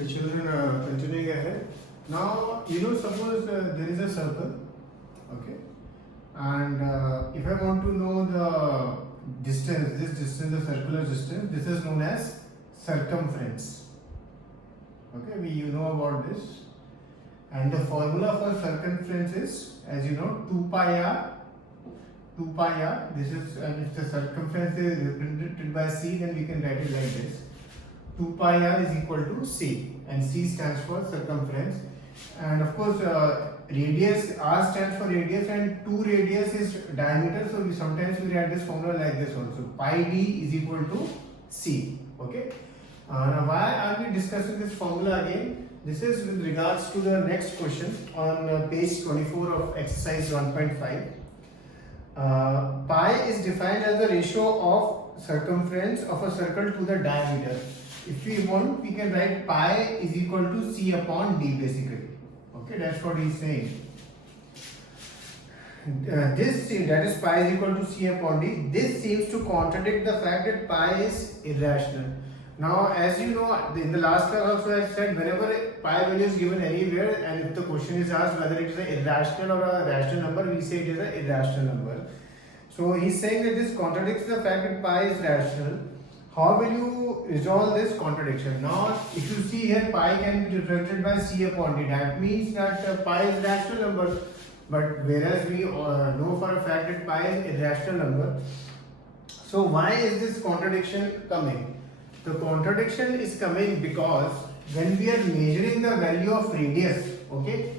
So children, continuing ahead. Now, suppose there is a circle, okay, and if I want to know the distance, this distance, the circular distance, this is known as circumference. Okay, you know about this, and the formula for circumference is, as you know, 2 pi r. 2 pi r. This is, and if the circumference is represented by c, then we can write it like this. 2 pi r is equal to c, and c stands for circumference, and of course radius, r stands for radius, and 2 radius is diameter, so sometimes we write this formula like this also. Pi d is equal to c. Okay, now why are we discussing this formula again? This is with regards to the next question on page 24 of exercise 1.5. Pi is defined as the ratio of circumference of a circle to the diameter. If we want, we can write pi is equal to c upon d basically. Okay, that's what he's saying. That is pi is equal to c upon d. This seems to contradict the fact that pi is irrational. Now, as you know, in the last class also I said, whenever pi value is given anywhere and if the question is asked whether it is an irrational or a rational number, we say it is an irrational number. So he's saying that this contradicts the fact that pi is rational. How will you resolve this contradiction? Now, if you see here, pi can be represented by c upon d. That means that pi is rational number. But whereas we know for a fact that pi is irrational number. So why is this contradiction coming? The contradiction is coming because when we are measuring the value of radius, okay,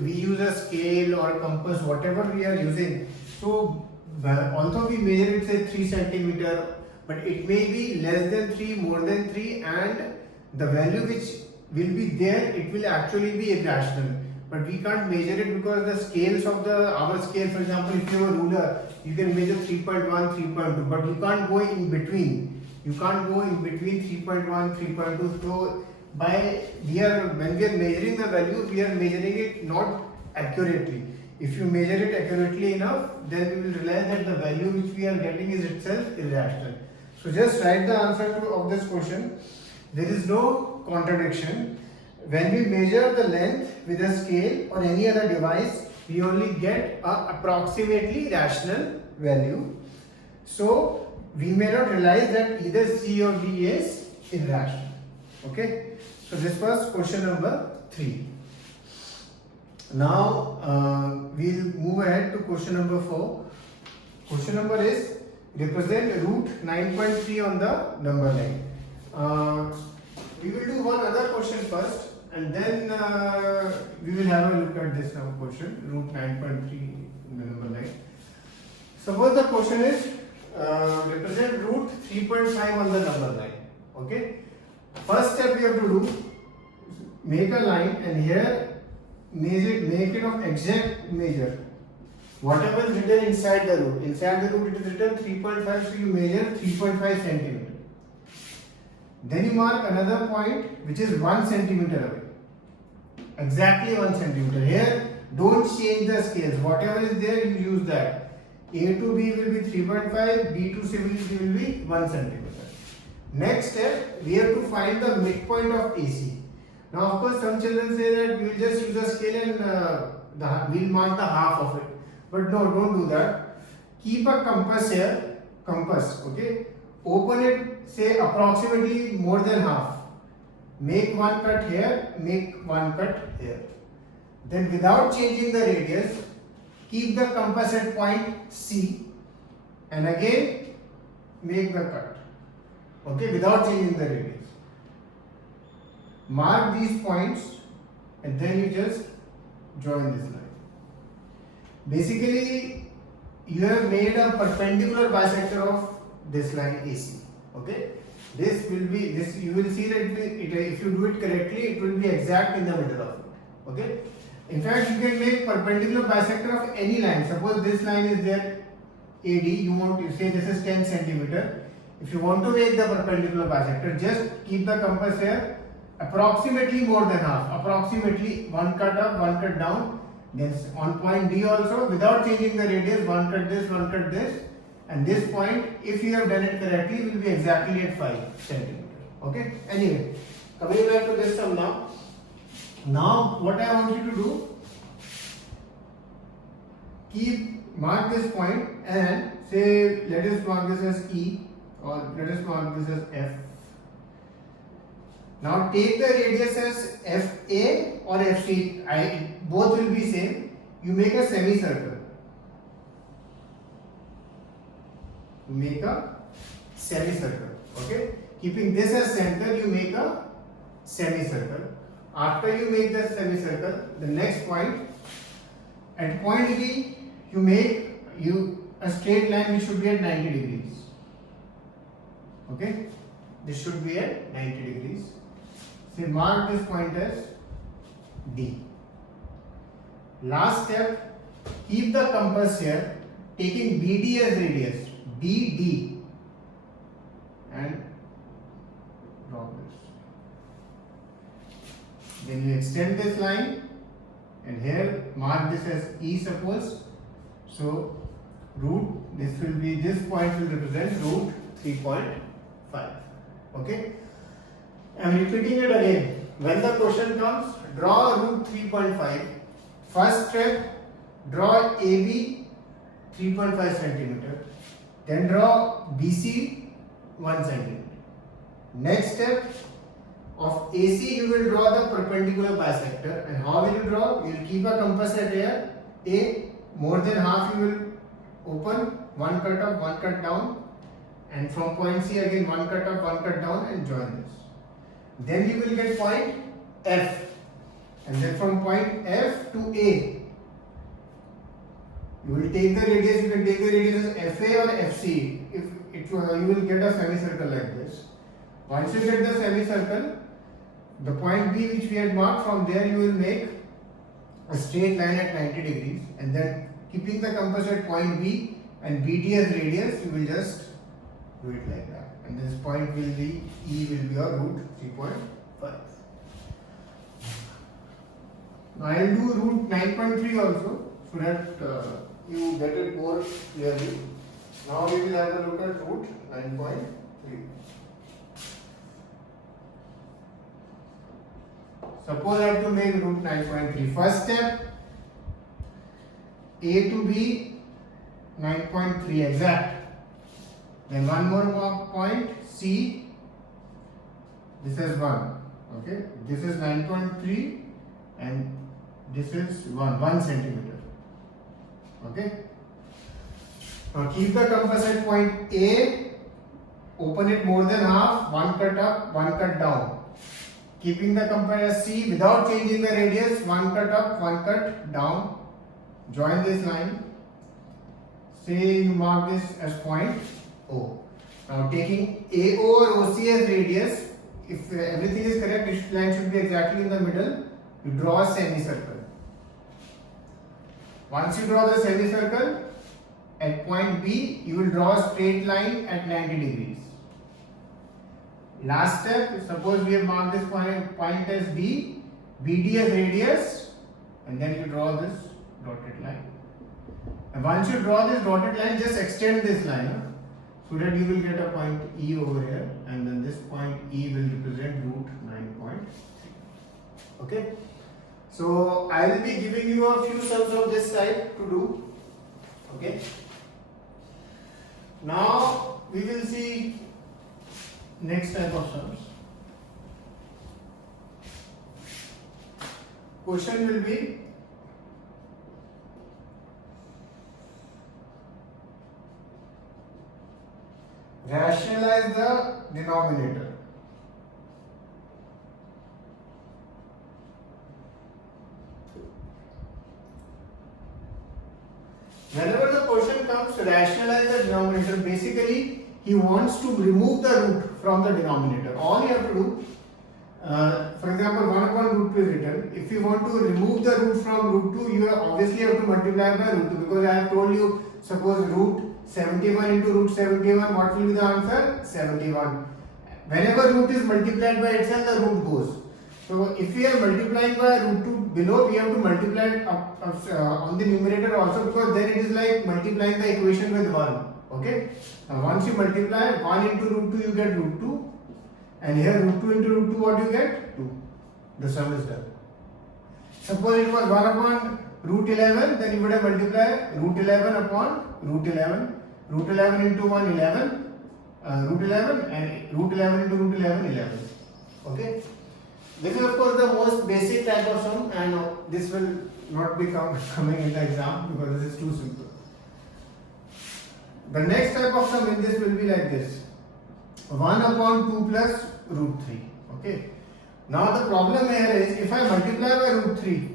we use a scale or a compass, whatever we are using. So although we measure it say 3 centimeter, but it may be less than 3, more than 3, and the value which will be there, it will actually be irrational. But we can't measure it because the scales of our scale, for example, if you have a ruler, you can measure 3.1, 3.2, but you can't go in between. You can't go in between 3.1, 3.2. So when we are measuring the value, we are measuring it not accurately. If you measure it accurately enough, then we will realize that the value which we are getting is itself irrational. So just write the answer of this question. There is no contradiction. When we measure the length with a scale or any other device, we only get an approximately rational value. So we may not realize that either C or D is irrational. Okay. So this was question number 3. Now we'll move ahead to question number 4. Question number is represent root 9.3 on the number line. We will do one other question first, and then we will have a look at this now question, root 9.3 in the number line. Suppose the question is represent root 3.5 on the number line. Okay. First step we have to do, make a line, and here make it of exact measure. Whatever is written inside the root it is written 3.5, so you measure 3.5 centimeter. Then you mark another point which is 1 centimeter away. Exactly 1 centimeter. Here, don't change the scales. Whatever is there, you use that. A to B will be 3.5, B to C will be 1 centimeter. Next step, we have to find the midpoint of AC. Now, of course, some children say that we will just use a scale and we will mark the half of it. But no, don't do that. Keep a compass here, okay. Open it, say approximately more than half. Make one cut here, make one cut here. Then without changing the radius, keep the compass at point C and again make the cut. Okay, without changing the radius. Mark these points and then you just join this line. Basically, you have made a perpendicular bisector of this line AC. Okay, this will be this. You will see that if you do it correctly, it will be exact in the middle of it. Okay. In fact, you can make perpendicular bisector of any line. Suppose this line is there, AD. You say this is 10 centimeter. If you want to make the perpendicular bisector, just keep the compass here. Approximately more than half. Approximately one cut up, one cut down. Then on point D also, without changing the radius, one cut this, one cut this, and this point, if you have done it correctly, will be exactly at 5 centimeter. Okay. Anyway, Coming back to this sum now. Now what I want you to do, mark this point and say, let us mark this as E or let us mark this as F. Now take the radius as FA or FC, both will be same. You make a semicircle. Okay? Keeping this as center, you make a semicircle. After you make the semicircle, the next point, at point B, you make a straight line which should be at 90 degrees. Okay? This should be at 90 degrees. So mark this point as D. Last step, keep the compass here, taking BD as radius, BD, and draw this. Then you extend this line, and here mark this as E, suppose. So this point will represent root 3.5. Okay. I am repeating it again. When the question comes, draw root 3.5. First step, draw AB 3.5 centimeter. Then draw BC 1 centimeter. Next step, of AC you will draw the perpendicular bisector. And how will you draw? You will keep a compass at here. A, more than half you will open, one cut up, one cut down. And from point C again, one cut up, one cut down, and join this. Then you will get point F, and then from point F to A, you will take the radius. You can take the radius as FA or FC. You will get a semicircle like this. Once you get the semicircle, the point B which we had marked, from there you will make a straight line at 90 degrees, and then keeping the compass at point B and BD as radius, you will just do it like that. And this point will be, E will be your root 3.5. Now I will do root 9.3 also, so that you get it more clearly. Now we will have a look at root 9.3. Suppose I have to make root 9.3. First step, A to B 9.3 exact. Then one more point, C, this is 1, okay, this is 9.3 and this is 1 centimeter, okay. Now keep the compass at point A, open it more than half, one cut up, one cut down. Keeping the compass at C without changing the radius, one cut up, one cut down, join this line, say you mark this as point O. Now taking AO or OC as radius, if everything is correct, this line should be exactly in the middle. You draw a semicircle. Once you draw the semicircle, at point B, you will draw a straight line at 90 degrees. Last step, suppose we have marked this point as B, BD as radius, and then you draw this dotted line. And once you draw this dotted line, just extend this line. So that you will get a point E over here, and then this point E will represent root 9.3. Okay. So I will be giving you a few sums of this type to do. Okay. Now we will see next type of sums. Question will be, rationalize the denominator. Whenever the question comes to rationalize the denominator, basically he wants to remove the root from the denominator. All you have to do, for example, 1 upon root 2 is written. If you want to remove the root from root 2, you obviously have to multiply by root 2, because I have told you, suppose root 71 into root 71, what will be the answer? 71. Whenever root is multiplied by itself, the root goes. So if we are multiplying by root 2 below, we have to multiply it on the numerator also, because then it is like multiplying the equation with 1. Okay. Now once you multiply 1 into root 2, you get root 2. And here root 2 into root 2, what do you get? 2. The sum is done. Suppose it was 1 upon root 11, then you would have multiplied root 11 upon root 11. Root 11 into 1, 11. Root 11 and root 11 into root 11, 11. Okay. This is of course the most basic type of sum, and this will not be coming in the exam because this is too simple. The next type of sum in this will be like this: 1 upon 2 plus root 3. Okay. Now the problem here is if I multiply by root 3,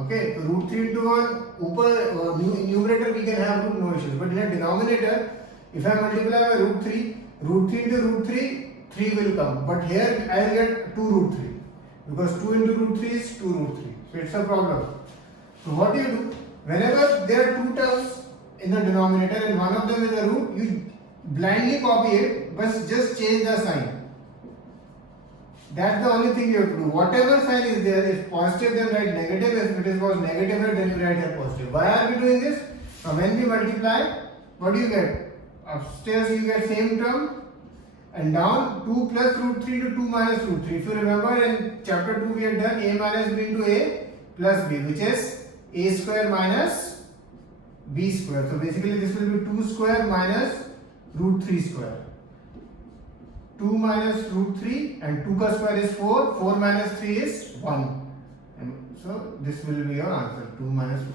okay, so root 3 into 1, numerator we can have root, no issues. But in a denominator, if I multiply by root 3 into root 3, 3 will come. But here I will get 2 root 3 because 2 into root 3 is 2 root 3. So it's a problem. So what do you do? Whenever there are two terms in the denominator and one of them is a root, you blindly copy it, but just change the sign. That's the only thing you have to do. Whatever sign is there, if positive then write negative, if it was negative then you write here positive. Why are we doing this? When we multiply, what do you get? Upstairs you get same term, and down 2 plus root 3 to 2 minus root 3. If you remember in chapter 2 we had done a minus b into a plus b, which is a square minus b square. So basically this will be 2 square minus root 3 square. 2 minus root 3 and 2 ka square is 4. 4 minus 3 is 1. And so this will be your answer, 2 minus root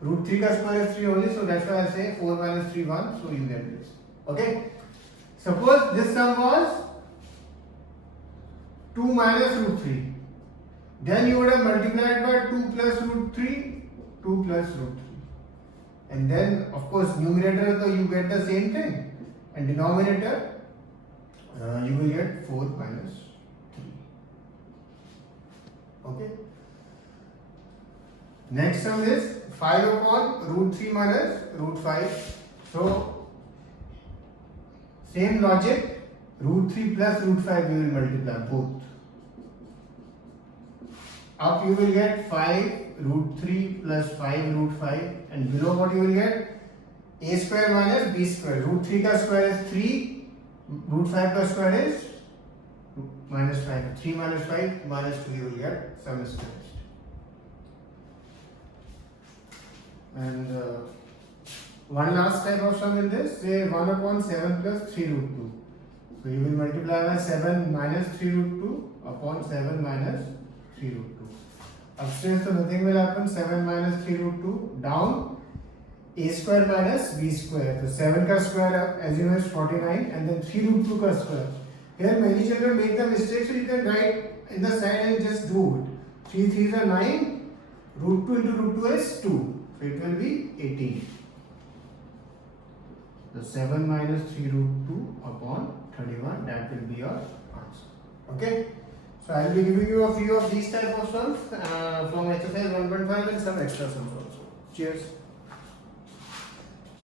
3. Root 3 ka square is 3 only, so that's why I say 4 minus 3, 1. So you get this. Okay. Suppose this sum was 2 minus root 3. Then you would have multiplied by 2 plus root 3, 2 plus root 3. And then of course numerator, so you get the same thing. And denominator, you will get 4 minus 3. Okay. Next sum is 5 upon root 3 minus root 5. So same logic, root 3 plus root 5 we will multiply both. Up you will get 5 root 3 plus 5 root 5, and below what you will get? A square minus b square. Root 3 ka square is 3, root 5 ka square is minus 5. 3 minus 5 minus 2 you will get, sum is finished. And one last type of sum in this, say 1 upon 7 plus 3 root 2. So you will multiply by 7 minus 3 root 2 upon 7 minus 3 root 2. Upstairs so nothing will happen, 7 minus 3 root 2. Down, a square minus b square. So 7 ka square as you know is 49, and then 3 root 2 ka square. Here many children make the mistake, so you can write in the side and just do it. 3 3s are 9, root 2 into root 2 is 2. So it will be 18. So 7 minus 3 root 2 upon 31, that will be your answer. Okay. So I will be giving you a few of these type of sums from exercise 1.5 and some extra sums also. Cheers.